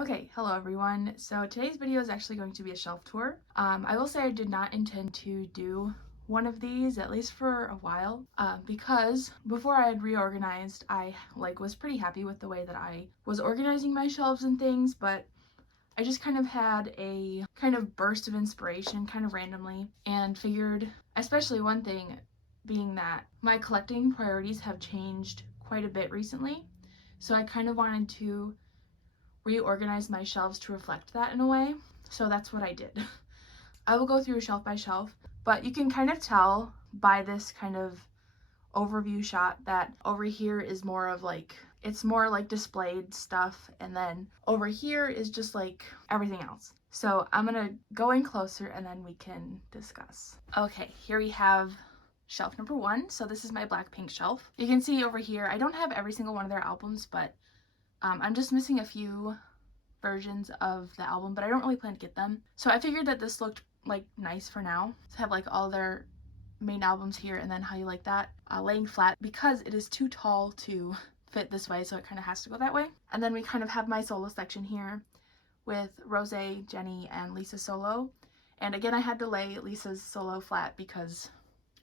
Okay, hello everyone. So today's video is actually going to be a shelf tour. I will say I did not intend to do one of these, at least for a while, because before I had reorganized, I was pretty happy with the way that I was organizing my shelves and things, but I just kind of had a kind of burst of inspiration kind of randomly and figured, especially one thing being that my collecting priorities have changed quite a bit recently. So I kind of wanted to reorganize my shelves to reflect that in a way. So that's what I did. I will go through shelf by shelf, but you can kind of tell by this kind of overview shot that over here is more of it's more like displayed stuff, and then over here is just like everything else. So I'm gonna go in closer and then we can discuss. Okay, here we have shelf number 1. So this is my Blackpink shelf. You can see over here, I don't have every single one of their albums, but I'm just missing a few versions of the album, but I don't really plan to get them. So I figured that this looked like nice for now to have like all their main albums here, and then how you like that laying flat, because it is too tall to fit this way, so it kind of has to go that way. And then we kind of have my solo section here with Rose, Jennie, and Lisa solo. And again, I had to lay Lisa's solo flat because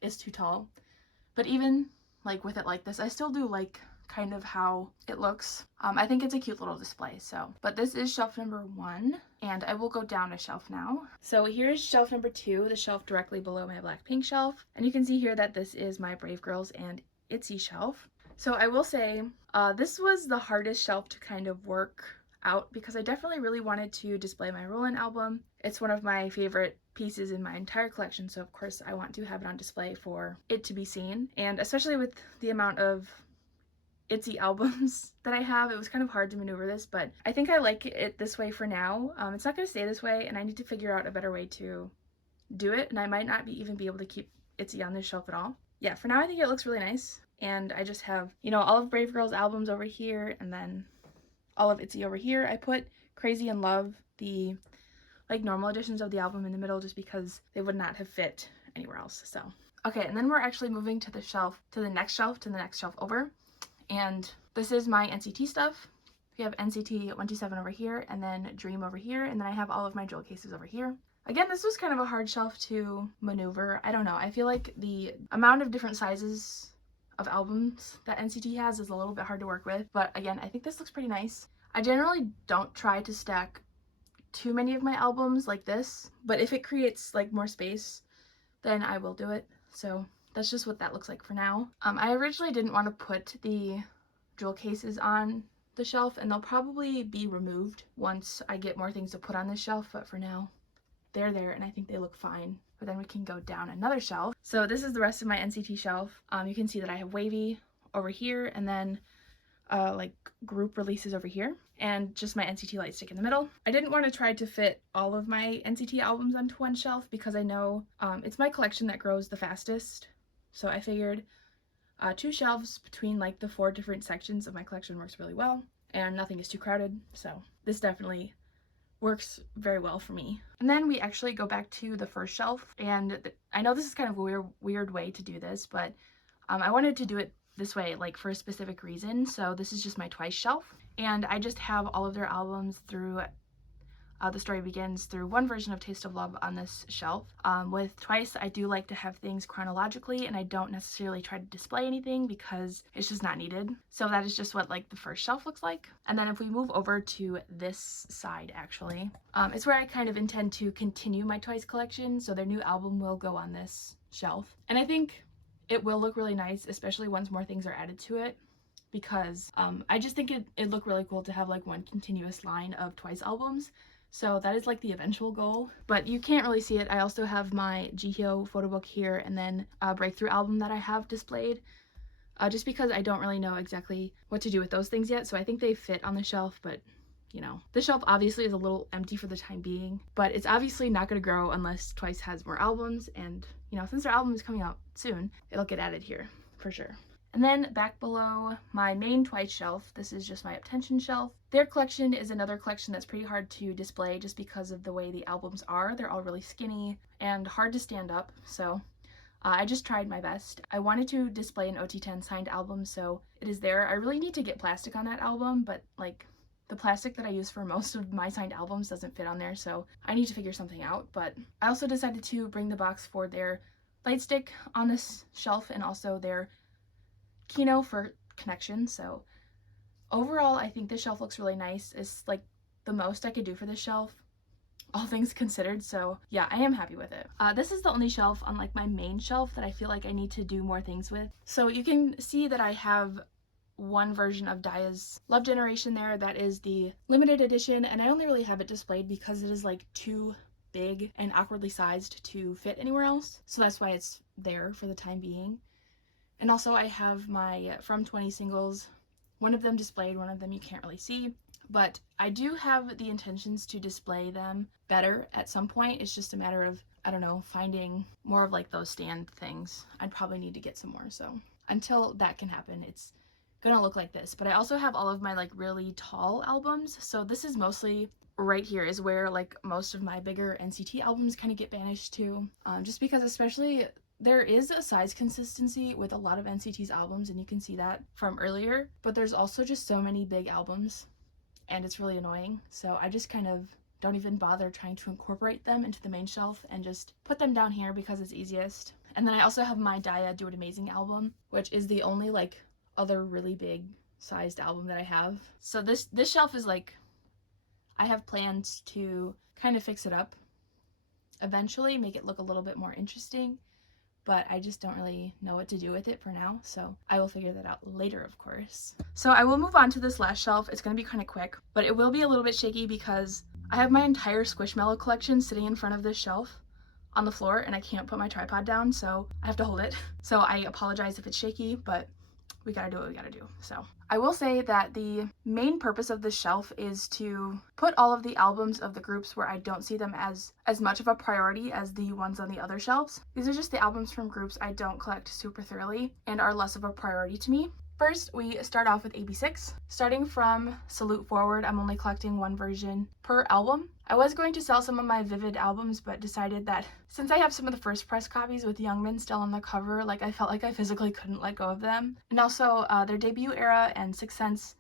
it's too tall. But even like with it like this, I still do like kind of how it looks. I think it's a cute little display. So, but this is shelf number 1, and I will go down a shelf now. So here's shelf number 2, the shelf directly below my Blackpink shelf. And you can see here that this is my Brave Girls and ITZY shelf. So I will say, this was the hardest shelf to kind of work out because I definitely really wanted to display my Rollin' album. It's one of my favorite pieces in my entire collection, so of course I want to have it on display for it to be seen. And especially with the amount of ITZY albums that I have, it was kind of hard to maneuver this, but I think I like it this way for now. It's not going to stay this way, and I need to figure out a better way to do it, and I might not even be able to keep ITZY on this shelf at all. Yeah, for now I think it looks really nice, and I just have, all of Brave Girl's albums over here, and then all of ITZY over here. I put Crazy in Love, the normal editions of the album, in the middle just because they would not have fit anywhere else. So okay, and then we're actually moving to the shelf, to the next shelf over. And this is my NCT stuff. We have NCT 127 over here, and then Dream over here, and then I have all of my jewel cases over here. Again, this was kind of a hard shelf to maneuver. I don't know, I feel like the amount of different sizes of albums that NCT has is a little bit hard to work with, but again, I think this looks pretty nice. I generally don't try to stack too many of my albums like this, but if it creates like more space, then I will do it. So that's just what that looks like for now. I originally didn't want to put the jewel cases on the shelf, and they'll probably be removed once I get more things to put on this shelf, but for now they're there and I think they look fine. But then we can go down another shelf. So this is the rest of my NCT shelf. You can see that I have Wavy over here, and then like group releases over here, and just my NCT Lightstick in the middle. I didn't want to try to fit all of my NCT albums onto one shelf because I know it's my collection that grows the fastest. So I figured 2 shelves between like the 4 different sections of my collection works really well, and nothing is too crowded. So this definitely works very well for me. And then we actually go back to the first shelf, and I know this is kind of a weird way to do this, but I wanted to do it this way like for a specific reason. So this is just my Twice shelf, and I just have all of their albums through The Story Begins through one version of Taste of Love on this shelf. With Twice, I do like to have things chronologically, and I don't necessarily try to display anything because it's just not needed. So that is just what like the first shelf looks like. And then if we move over to this side, actually, it's where I kind of intend to continue my Twice collection. So their new album will go on this shelf, and I think it will look really nice, especially once more things are added to it, because I just think it'd look really cool to have like one continuous line of Twice albums. So that is like the eventual goal, but you can't really see it. I also have my Jihyo photo book here, and then a Breakthrough album that I have displayed, just because I don't really know exactly what to do with those things yet. So I think they fit on the shelf, but the shelf obviously is a little empty for the time being, but it's obviously not going to grow unless Twice has more albums, and since their album is coming out soon, it'll get added here for sure. And then back below my main Twice shelf, this is just my Attention shelf. Their collection is another collection that's pretty hard to display just because of the way the albums are. They're all really skinny and hard to stand up, so I just tried my best. I wanted to display an OT10 signed album, so it is there. I really need to get plastic on that album, but like the plastic that I use for most of my signed albums doesn't fit on there, so I need to figure something out. But I also decided to bring the box for their light stick on this shelf and also their Kino for connection. So overall, I think this shelf looks really nice. It's like the most I could do for this shelf, all things considered. So yeah, I am happy with it. This is the only shelf on like my main shelf that I feel like I need to do more things with. So you can see that I have one version of Daya's Love Generation there. That is the limited edition, and I only really have it displayed because it is like too big and awkwardly sized to fit anywhere else. So that's why it's there for the time being. And also I have my From 20 singles, one of them displayed, one of them you can't really see. But I do have the intentions to display them better at some point. It's just a matter of, I don't know, finding more of like those stand things. I'd probably need to get some more. So until that can happen, it's gonna look like this. But I also have all of my like really tall albums. So this is mostly right here is where like most of my bigger NCT albums kind of get banished to. Just because especially there is a size consistency with a lot of NCT's albums, and you can see that from earlier. But there's also just so many big albums, and it's really annoying. So I just kind of don't even bother trying to incorporate them into the main shelf and just put them down here because it's easiest. And then I also have my Daya Do It Amazing album, which is the only like other really big sized album that I have. So this shelf is like, I have plans to kind of fix it up eventually, make it look a little bit more interesting, but I just don't really know what to do with it for now, so I will figure that out later, of course. So I will move on to this last shelf. It's going to be kind of quick, but it will be a little bit shaky because I have my entire Squishmallow collection sitting in front of this shelf on the floor, and I can't put my tripod down, so I have to hold it. So I apologize if it's shaky, but we gotta do what we gotta do. So I will say that the main purpose of this shelf is to put all of the albums of the groups where I don't see them as much of a priority as the ones on the other shelves. These are just the albums from groups I don't collect super thoroughly and are less of a priority to me. First, we start off with AB6. Starting from Salute forward, I'm only collecting one version per album. I was going to sell some of my Vivid albums, but decided that since I have some of the first press copies with Youngmin still on the cover, like I felt like I physically couldn't let go of them. And also their debut era and Sixth Sense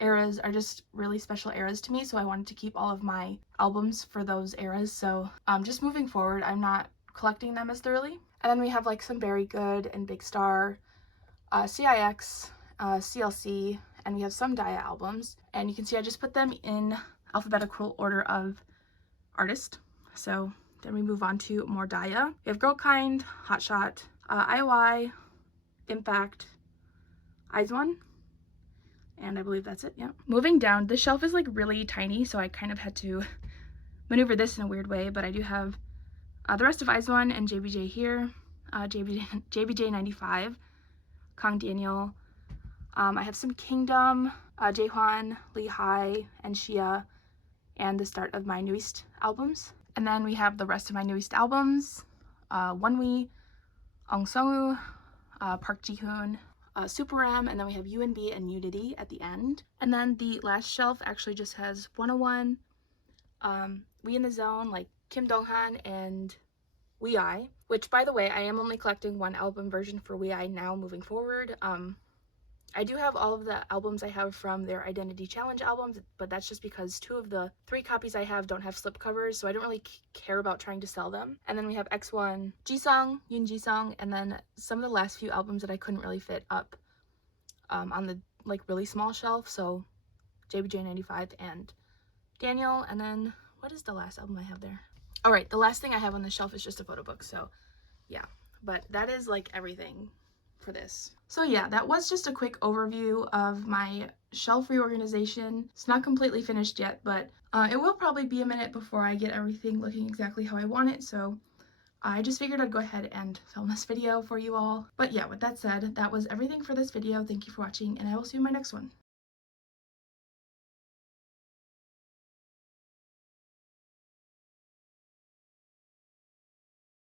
eras are just really special eras to me, so I wanted to keep all of my albums for those eras. So just moving forward, I'm not collecting them as thoroughly. And then we have like some Very Good and Big Star, CIX, CLC, and we have some Daya albums. And you can see I just put them in alphabetical order of artist. So then we move on to more Daya. We have Girl Kind, Hotshot, IOI, Impact, IZ*ONE, and I believe that's it. Yeah. Moving down, this shelf is like really tiny, so I kind of had to maneuver this in a weird way, but I do have the rest of IZ*ONE and JBJ here, JBJ 95, Kang Daniel. I have some Kingdom, Jaehwan, Lee Hai, and Shia, and the start of my newest albums. And then we have the rest of my newest albums, Wonwi, Ong Sung-woo, Park Ji-hoon, Super M, and then we have UNB and Unity at the end. And then the last shelf actually just has 101, We in the Zone, like Kim Donghan and WeI, which by the way, I am only collecting one album version for WeI now moving forward. I do have all of the albums I have from their Identity Challenge albums, but that's just because 2 of the 3 copies I have don't have slipcovers, so I don't really care about trying to sell them. And then we have X1, Jisung, Yoon Jisung, and then some of the last few albums that I couldn't really fit up on the like really small shelf, so JBJ 95 and Daniel. And then what is the last album I have there? All right, the last thing I have on the shelf is just a photo book, so yeah. But that is like everything for this. So yeah, that was just a quick overview of my shelf reorganization. It's not completely finished yet, but it will probably be a minute before I get everything looking exactly how I want it, so I just figured I'd go ahead and film this video for you all. But yeah, with that said, that was everything for this video. Thank you for watching, and I will see you in my next one.